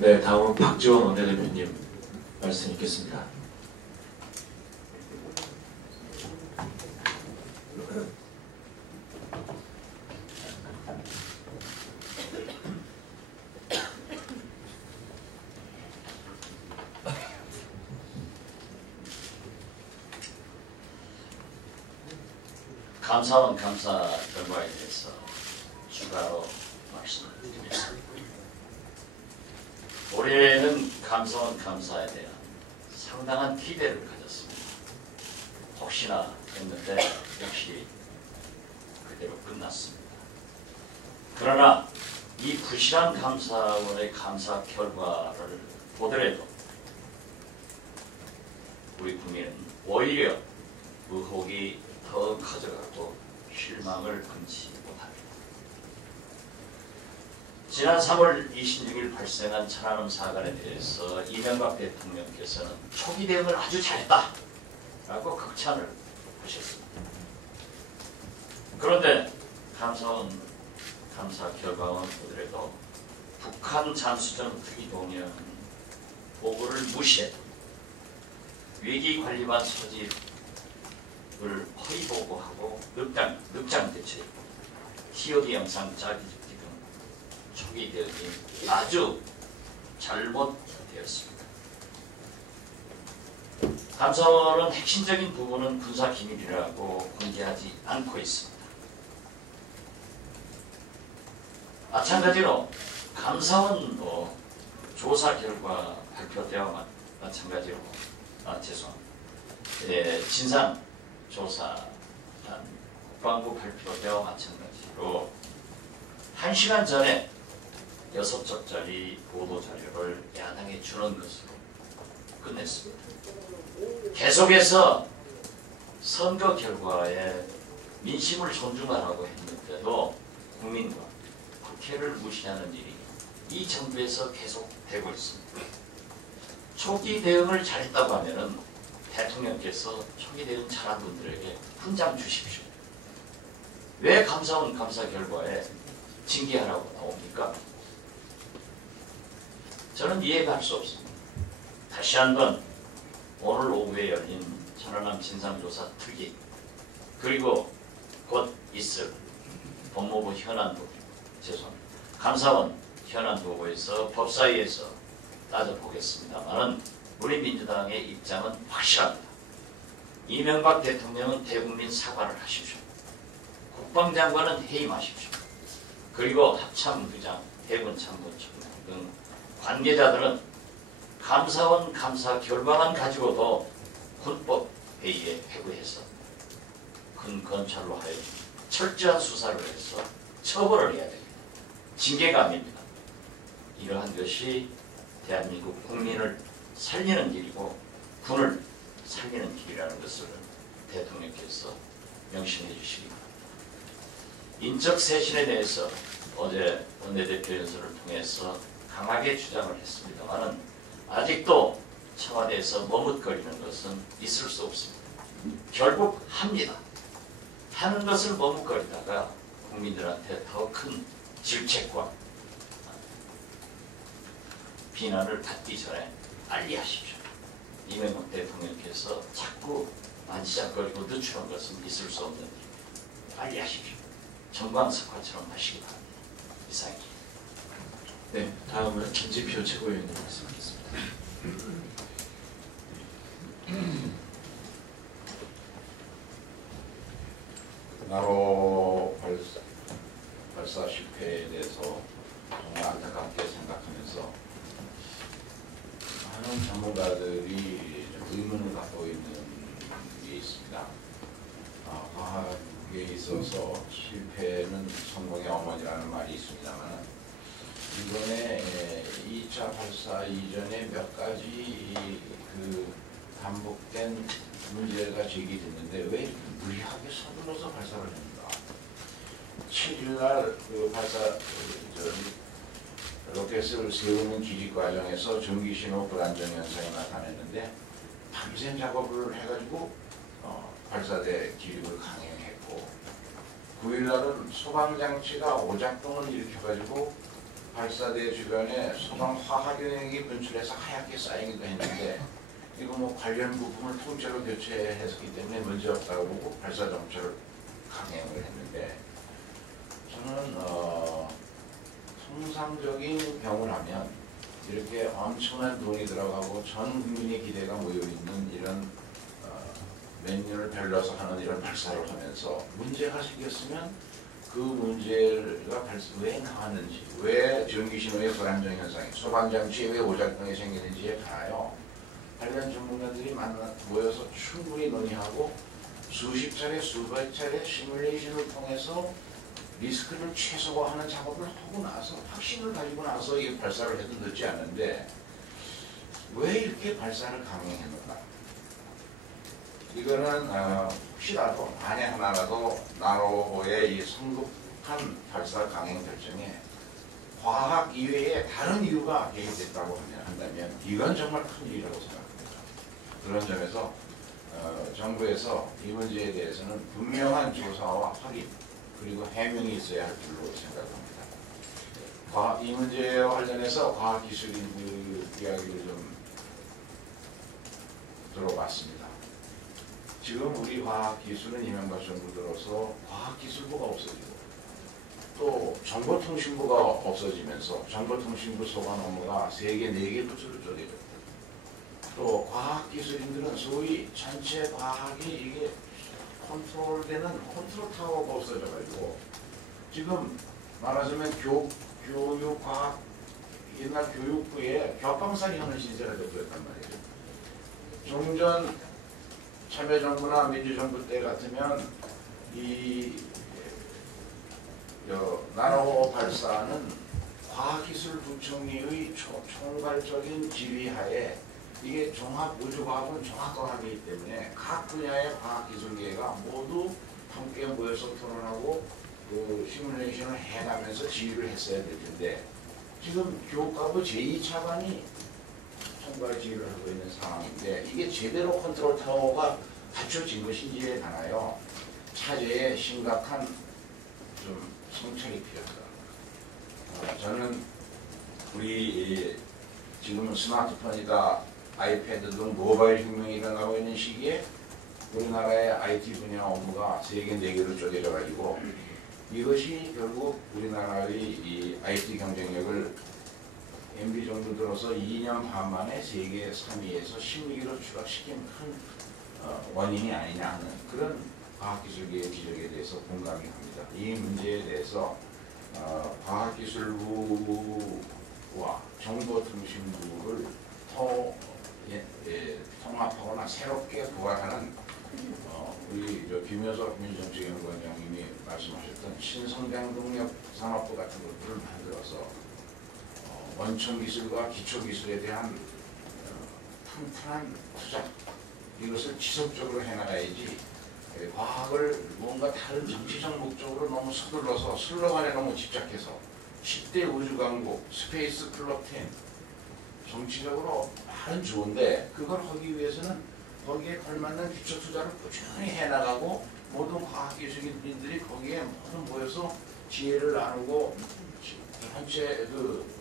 네, 다음은 박지원 원내대표님 말씀 있겠습니다. 감사원 감사 결과에 대해서 추가로 말씀을 드리겠습니다. 올해는 감사원 감사에 대한 상당한 기대를 가졌습니다. 혹시나 했는데 역시 그대로 끝났습니다. 그러나 이 부실한 감사원의 감사 결과를 보더라도 우리 국민은 오히려 의혹이 더 커져가고 실망을 금치 못합니다. 지난 3월 26일 발생한 천안함 사건에 대해서 이명박 대통령께서는 초기 대응을 아주 잘했다 라고 극찬을 하셨습니다. 그런데 감사원 감사 결과만 보더라도 북한 잠수정 특이동원 보고를 무시해 위기관리반 소집을 허위 보고하고 늑장 대책, TOD 영상 짜기 등 초기 대응이 아주 잘못되었습니다. 감사원은 핵심적인 부분은 군사 기밀이라고 공개하지 않고 있습니다. 마찬가지로 감사원 조사 결과 발표되와 마찬가지로 진상 조사한 국방부 발표되와 마찬가지로 1시간 전에 6쪽짜리 보도자료를 야당에 주는 것으로 끝냈습니다. 계속해서 선거 결과에 민심을 존중하라고 했는데도 국민과 국회를 무시하는 일이 이 정부에서 계속되고 있습니다. 초기 대응을 잘했다고 하면은 대통령께서 초기 대응 잘한 분들에게 훈장 주십시오. 왜 감사원 감사 결과에 징계하라고 나옵니까? 저는 이해가 할 수 없습니다. 다시 한번 오늘 오후에 열린 천안함 진상조사 특위 그리고 곧 있을 법무부 감사원 현안 보고에서 법사위에서 따져보겠습니다만 우리 민주당의 입장은 확실합니다. 이명박 대통령은 대국민 사과를 하십시오. 국방장관은 해임하십시오. 그리고 합참의장, 해군참모총장 등 관계자들은 감사원 감사 결과만 가지고도 헌법회의에 회부해서 큰 검찰로 하여금 철저한 수사를 해서 처벌을 해야 됩니다. 징계가 아닙니다. 이러한 것이 대한민국 국민을 살리는 길이고 군을 살리는 길이라는 것을 대통령께서 명심해 주시기 바랍니다. 인적 쇄신에 대해서 어제 원내대표 연설을 통해서 강하게 주장을 했습니다만 아직도 청와대에서 머뭇거리는 것은 있을 수 없습니다. 결국 합니다. 하는 것을 머뭇거리다가 국민들한테 더 큰 질책과 비난을 받기 전에 빨리 하십시오. 이명박 대통령께서 자꾸 만지작거리고 늦추는 것은 있을 수 없는 일입니다. 빨리 하십시오. 정광석화처럼 하시기 바랍니다. 이상입니다. 네, 다음은 김지표 최고위원님 말씀하겠습니다. 나로 발사 실패에 대해서 정말 안타깝게 생각하면서 많은 전문가들이 의문을 갖고 있는 게 있습니다. 과학에 있어서 실패는 성공의 어머니라는 말이 있습니다만 이번에 2차 발사 이전에 몇 가지 반복된 문제가 제기됐는데 왜 이렇게 무리하게 서둘러서 발사를 합니까? 7일날 로켓을 세우는 기직 과정에서 전기신호 불안정 현상이 나타났는데 밤샘 작업을 해가지고 발사대 기립을 강행했고 9일날은 소방장치가 오작동을 일으켜가지고 발사대 주변에 소방 화학연액이 분출해서 하얗게 쌓이기도 했는데 이거 뭐 관련 부품을 통째로 교체했기 때문에 문제 없다고 보고 발사 정체를 강행을 했는데 저는 통상적인 경우라면 이렇게 엄청난 돈이 들어가고 전 국민의 기대가 모여있는 이런 몇 년을 별러서 하는 이런 발사를 하면서 문제가 생겼으면 그 문제가 왜 나왔는지, 왜 전기신호의 불안정 현상이, 소방장치에 왜 오작동이 생기는지에 관하여 관련 전문가들이 모여서 충분히 논의하고 수십 차례, 수백 차례 시뮬레이션을 통해서 리스크를 최소화하는 작업을 하고 나서 확신을 가지고 나서 이 발사를 해도 늦지 않는데 왜 이렇게 발사를 강행했는가? 이거는 혹시라도 만에 하나라도 나로호의 이 성급한 발사 강행 결정에 과학 이외에 다른 이유가 개입됐다고 한다면 이건 정말 큰 일이라고 생각합니다. 그런 점에서 정부에서 이 문제에 대해서는 분명한 조사와 확인 그리고 해명이 있어야 할 줄로 생각합니다. 이 문제와 관련해서 과학기술인들 이야기를 좀 들어봤습니다. 지금 우리 과학기술은 이명박 정부 들어서 과학기술부가 없어지고 또 정보통신부가 없어지면서 정보통신부 소관 업무가 3개, 4개 부처로 쪼개졌고 또 과학기술인들은 소위 전체 과학이 이게 컨트롤되는 컨트롤 타워가 없어져가지고 지금 말하자면 교육과학 옛날 교육부에 격강살이 하는 시대가 되어버렸단 말이에요. 종전 참여정부나 민주정부 때 같으면 이 나노 발사는 과학기술부총리의 총괄적인 지휘하에 이게 우주과학은 종합과학이기 때문에 각 분야의 과학기술계가 모두 함께 모여서 토론하고 그 시뮬레이션을 해가면서 지휘를 했어야 될 텐데 지금 교육과부 제2차관이 총괄 지휘를 하고 있는 상황인데 이게 제대로 컨트롤 타워가 갖춰진 것인지에 관하여 차제에 심각한 좀 성찰이 필요하다. 저는 우리 지금 스마트폰이다 아이패드 등 모바일 혁명이 일어나고 있는 시기에 우리나라의 IT 분야 업무가 3개, 4개로 쪼개져 가지고 이것이 결국 우리나라의 이 IT 경쟁력을 MB 정도 들어서 2년 반 만에 세계 3위에서 16위로 추락시킨 큰 원인이 아니냐 하는 그런 과학기술계의 지적에 대해서 공감이 갑니다. 이 문제에 대해서 과학기술부와 정보통신부를 통합하거나 새롭게 부활하는 우리 김효석 민주정책연구원장님이 말씀하셨던 신성장동력 산업부 같은 것들을 만들어서 원천기술과 기초기술에 대한 튼튼한 투자 이것을 지속적으로 해나가야지 과학을 뭔가 다른 정치적 목적으로 너무 서둘러서 슬로건에 너무 집착해서 10대 우주강국, 스페이스 클럽 10 정치적으로 말은 좋은데 그걸 하기 위해서는 거기에 걸맞는 기초 투자를 꾸준히 해나가고 모든 과학기술인들이 거기에 모두 모여서 지혜를 나누고 전체 그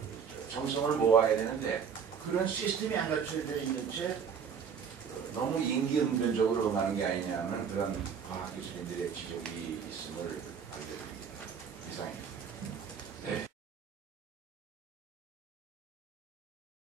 정성을 모아야 되는데 그런 시스템이 안 갖춰져 있는 채 너무 임기응변적으로 응하는 게 아니냐는 그런 과학기술인들의 지적이 있음을 알려드립니다. 이상입니다.